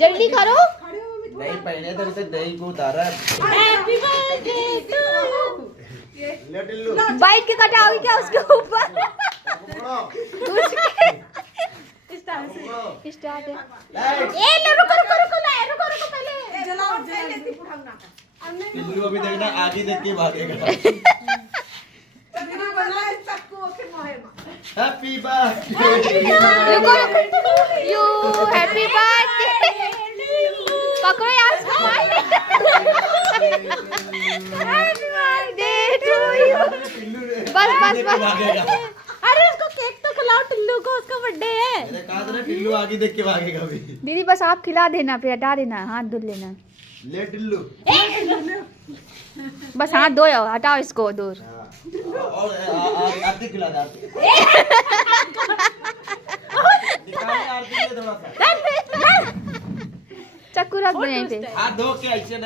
जल्दी करो। नहीं पहले तो इसे दही को उतारा। हैप्पी बर्थडे टू ले टिल्लू। बाइट के कटाओगी क्या उसके ऊपर? स्टार्ट है। ए ले रुको रुको रुको ले रुको रुको पहले जलाओ लेती पुढ़ाऊना का टिल्लू अभी देखना आगे देख के भागेगा। वीडियो बनाए सबको ओके मोहे हैप्पी बर्थडे। रुको रुको यू हैप्पी बर्थडे पकड़ो यार smile. Happy birthday to you. बस बस बस। अरे उसको केक तो खिलाओ टिल्लू को, उसका बर्थडे है। मैंने कहा था ना टिल्लू आगे देख के भागेगा अभी। दीदी बस आप खिला देना फिर हटा देना, हाथ धुल लेना। ले टिल्लू। बस हाथ धो हटाओ इसको दूर। और आरती खिला दे आरती। निकाल आरती ले थोड़ा सा। चक्कू रख दो यहीं पे। हाथ धो के ऐसे